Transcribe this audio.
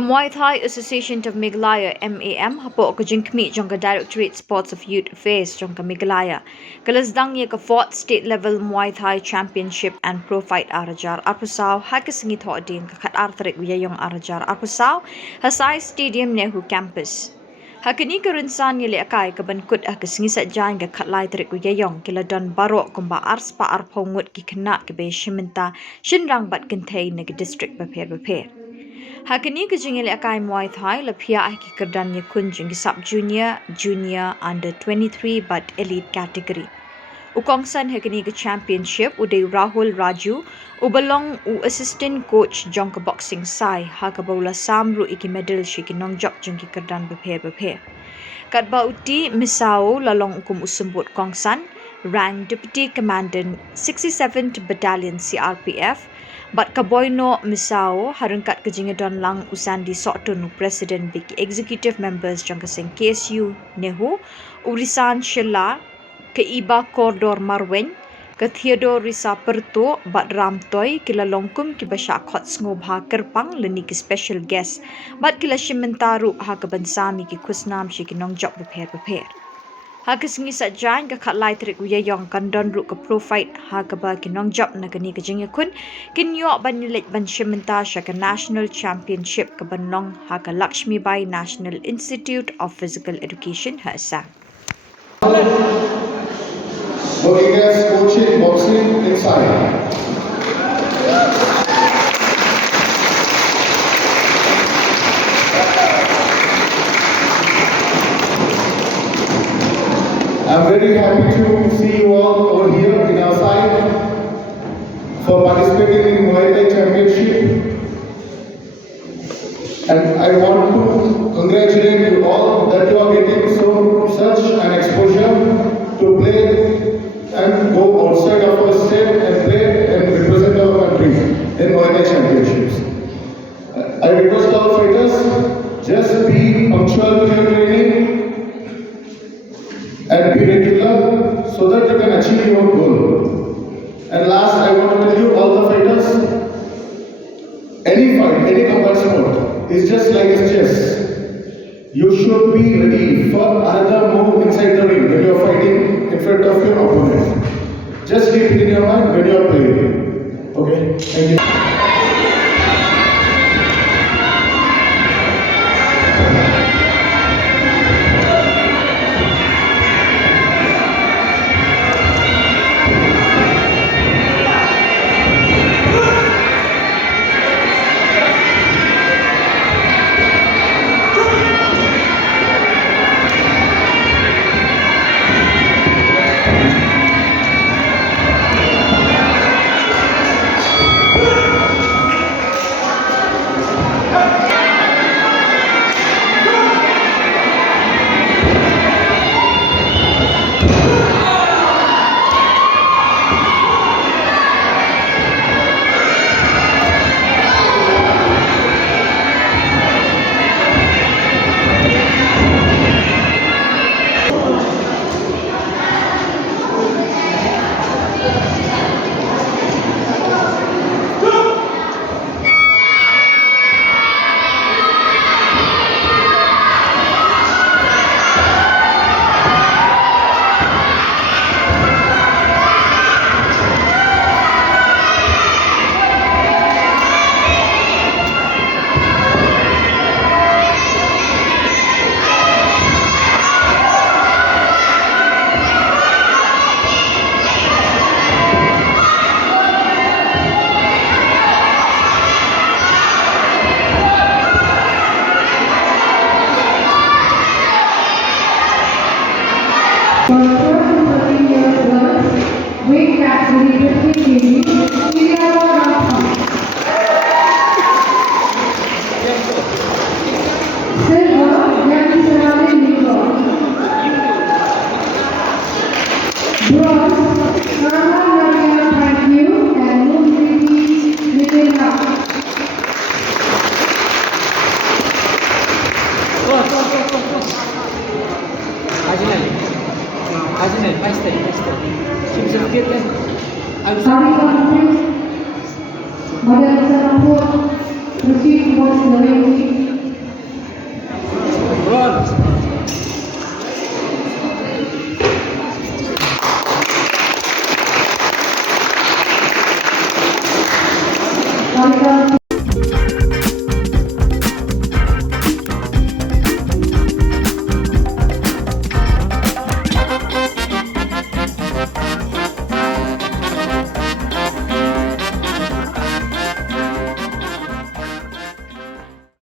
Muay Thai Association of Meghalaya MAM hapo ko jingkmi jongka Directorate Sports of Youth Affairs jongka Meghalaya. Sdang ye ka 4th state level Muay Thai Championship and Pro Fight arajar arpusaw hakisingi tho ding ka khat artrik yong arajar arpusaw hasai Stadium NEHU campus. Hakini karinsan yele akai ka bankut hakisingi satjan ka khatlai trik yong kila don barok kumba ars pa arpongut ki kena ke be shiminta shinrang bat contain ne district beper. Hakini kejingil akai Muay Thai lapia ki kerdan ye kunjing sub junior, junior, under 23 but elite category. Ukongsan hakini ke championship uday Rahul Raju ubalong assistant coach jong boxing sai hakabola samru iki medal shiki nongjok jong ki kerdan beper. Katba uti misao lalong ukum usumbut kongsan rank deputy commandant 67th battalion CRPF but kaboyno misao harangkat kejingadon lang usandi sotun president big executive members jangkasing KSU NEHU urisan Shillong ke iba koridor marwen ke Theodore Risa Perto bat ramtoy kila longkum ki basha khot sngob ha kerpang leni ki special guest bat kila shimentaru ha ke bansami ki kusnam shi ki nongjok beper. Hakisingi satjan ka khatlai trik yong kandon ru ka pro fight ha ka ba ki nongjok na kani ka jing kun kinyo ban nilet ban shimenta sha ka national championship ka banong ha ka Lakshmi Bai National Institute of Physical Education ha sa. Working as coaching boxing inside. I'm very happy to see you all over here in our side for participating in Muay Thai Championship. And I want to congratulate you all that you are getting such an exposure to play and go outside of our state and play and represent our country in Muay Thai Championships. I request all fighters, just be punctual to your training and be regular so that you can achieve your goal. And last, I want to tell you all the fighters, any fight, any combat sport is just like a chess. You should be ready for another move inside the ring when you are fighting in front of your opponent. Just keep it in your mind when you are playing. Okay? Thank you. Sorry,